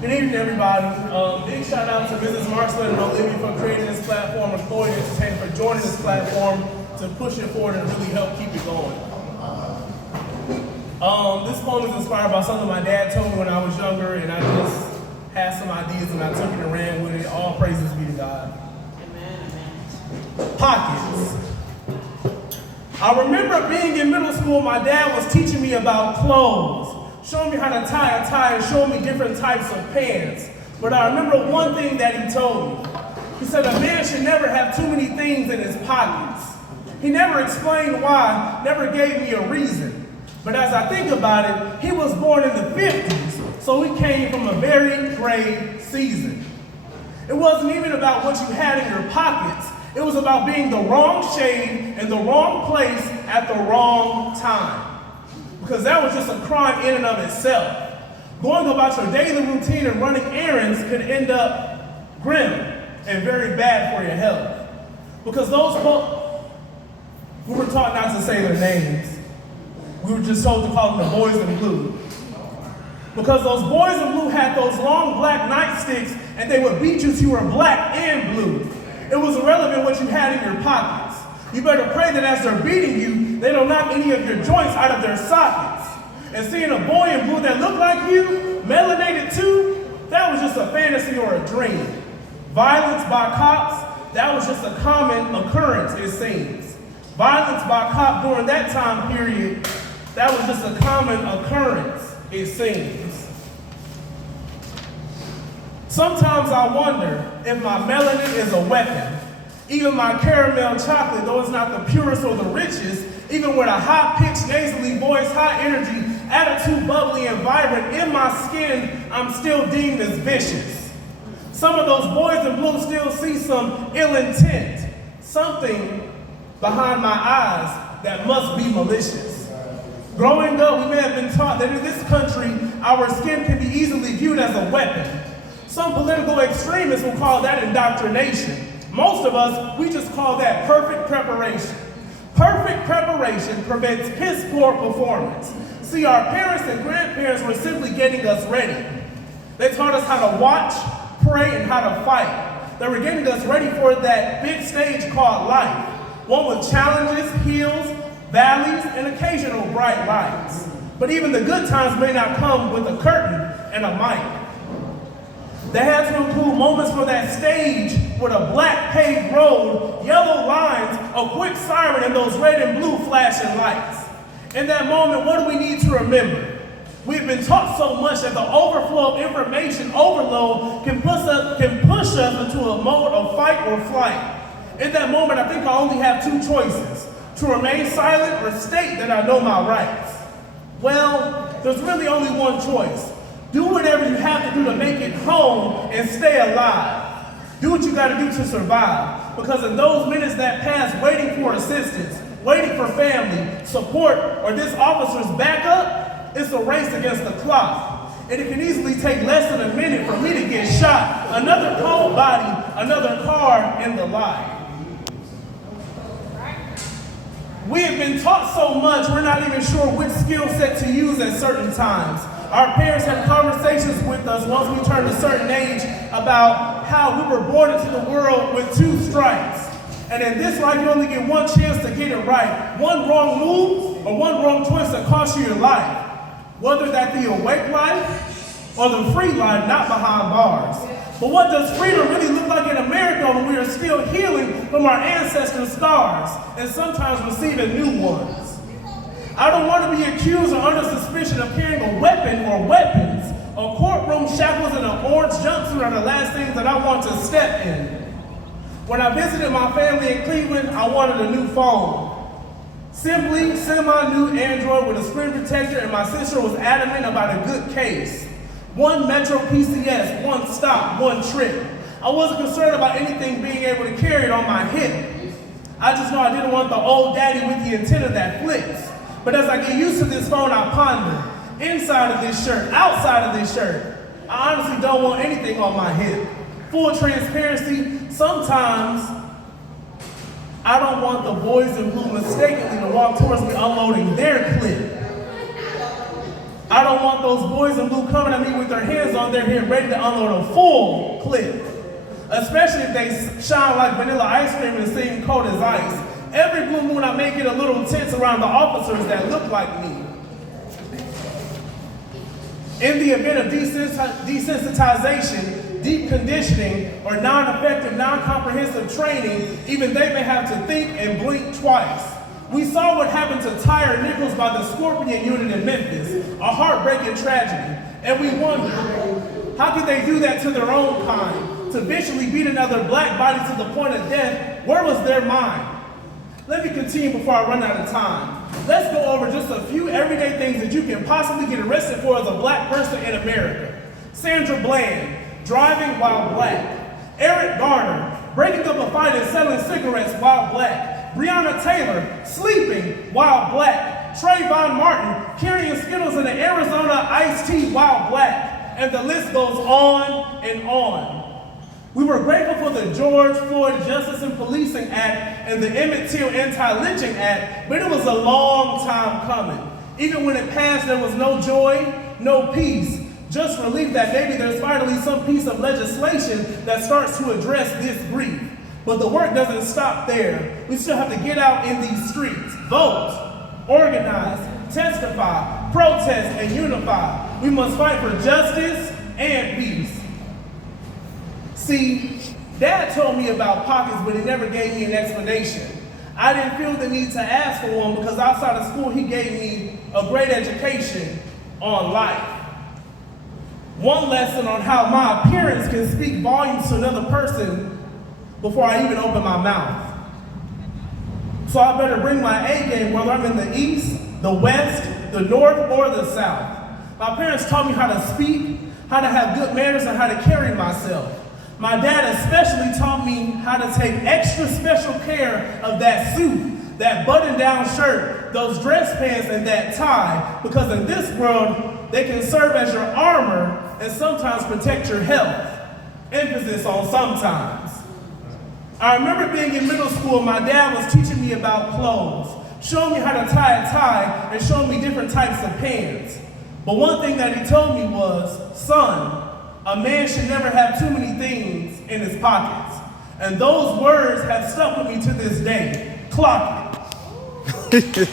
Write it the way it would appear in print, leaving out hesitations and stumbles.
Good evening, everybody. Big shout out to Mrs. Marshall and Olivia for creating this platform, and Floyd Entertainment for joining this platform to push it forward and really help keep it going. This poem is inspired by something my dad told me when I was younger, and I just had some ideas and I took it and ran with it. All praises be to God. Amen. Pockets. I remember being in middle school, my dad was teaching me about clothes, showing me how to tie a tie and showing me different types of pants. But I remember one thing that he told me. He said a man should never have too many things in his pockets. He never explained why, never gave me a reason. But as I think about it, he was born in the 50s, so he came from a very gray season. It wasn't even about what you had in your pockets. It was about being the wrong shade in the wrong place at the wrong time. Because that was just a crime in and of itself. Going about your daily routine and running errands could end up grim and very bad for your health. Because those folks, we were taught not to say their names. We were just told to call them the boys in blue. Because those boys in blue had those long black nightsticks and they would beat you till you were black and blue. It was irrelevant what you had in your pockets. You better pray that as they're beating you, they don't knock any of your joints out of their sockets. And seeing a boy in blue that looked like you, melanated too, that was just a fantasy or a dream. Violence by cops, that was just a common occurrence, it seems. Violence by cop during that time period, that was just a common occurrence, it seems. Sometimes I wonder if my melanin is a weapon. Even my caramel chocolate, though it's not the purest or the richest, even with a high-pitched, nasally voice, high energy, attitude bubbly and vibrant, in my skin, I'm still deemed as vicious. Some of those boys in blue still see some ill intent, something behind my eyes that must be malicious. Growing up, we may have been taught that in this country, our skin can be easily viewed as a weapon. Some political extremists will call that indoctrination. Most of us, we just call that perfect preparation. Perfect preparation prevents piss poor performance. See, our parents and grandparents were simply getting us ready. They taught us how to watch, pray, and how to fight. They were getting us ready for that big stage called life. One with challenges, hills, valleys, and occasional bright lights. But even the good times may not come with a curtain and a mic. They had to include moments for that stage with a black paved road, yellow lines, a quick siren, and those red and blue flashing lights. In that moment, what do we need to remember? We've been taught so much that the overflow of information overload can push us into a mode of fight or flight. In that moment, I think I only have two choices: to remain silent or state that I know my rights. Well, there's really only one choice. Do whatever you have to do to make it home and stay alive. Do what you got to do to survive. Because in those minutes that pass waiting for assistance, waiting for family, support, or this officer's backup, it's a race against the clock. And it can easily take less than a minute for me to get shot, another cold body, another car in the lot. We have been taught so much, we're not even sure which skill set to use at certain times. Our parents had conversations with us once we turned a certain age about how we were born into the world with two strikes. And in this life, you only get one chance to get it right. One wrong move or one wrong choice that costs you your life. Whether that be awake life or the free life, not behind bars. But what does freedom really look like in America when we are still healing from our ancestors' scars and sometimes receiving new ones? I don't want to be accused or under suspicion of carrying a weapon or weapons. A courtroom shackles and an orange jumpsuit are the last things that I want to step in. When I visited my family in Cleveland, I wanted a new phone. Simply semi-new Android with a screen protector, and my sister was adamant about a good case. One Metro PCS, one stop, one trip. I wasn't concerned about anything being able to carry it on my hip. I just know I didn't want the old daddy with the antenna that flicks. But as I get used to this phone, I ponder. Inside of this shirt, outside of this shirt, I honestly don't want anything on my hip. Full transparency, sometimes I don't want the boys in blue mistakenly to walk towards me unloading their clip. I don't want those boys in blue coming at me with their hands on their head ready to unload a full clip. Especially if they shine like vanilla ice cream and seem cold as ice. Every blue moon I make it a little tense around the officers that look like me. In the event of desensitization, deep conditioning, or non-effective, non-comprehensive training, even they may have to think and blink twice. We saw what happened to Tyre Nichols by the Scorpion unit in Memphis, a heartbreaking tragedy. And we wonder, how could they do that to their own kind? To vicially beat another black body to the point of death, where was their mind? Let me continue before I run out of time. Let's go over just a few everyday things that you can possibly get arrested for as a black person in America. Sandra Bland, driving while black. Eric Garner, breaking up a fight and selling cigarettes while black. Breonna Taylor, sleeping while black. Trayvon Martin, carrying Skittles in the Arizona iced tea while black. And the list goes on and on. We were grateful for the George Floyd Justice and Policing Act and the Emmett Till Anti-Lynching Act, but it was a long time coming. Even when it passed, there was no joy, no peace, just relief that maybe there's finally some piece of legislation that starts to address this grief. But the work doesn't stop there. We still have to get out in these streets, vote, organize, testify, protest, and unify. We must fight for justice and peace. See, Dad told me about pockets, but he never gave me an explanation. I didn't feel the need to ask for one because outside of school, he gave me a great education on life. One lesson on how my appearance can speak volumes to another person before I even open my mouth. So I better bring my A game whether I'm in the East, the West, the North, or the South. My parents taught me how to speak, how to have good manners, and how to carry myself. My dad especially taught me how to take extra special care of that suit, that button-down shirt, those dress pants, and that tie, because in this world, they can serve as your armor and sometimes protect your health. Emphasis on sometimes. I remember being in middle school, and my dad was teaching me about clothes, showing me how to tie a tie and showing me different types of pants. But one thing that he told me was, son, a man should never have too many things in his pockets. And those words have stuck with me to this day. Clock it.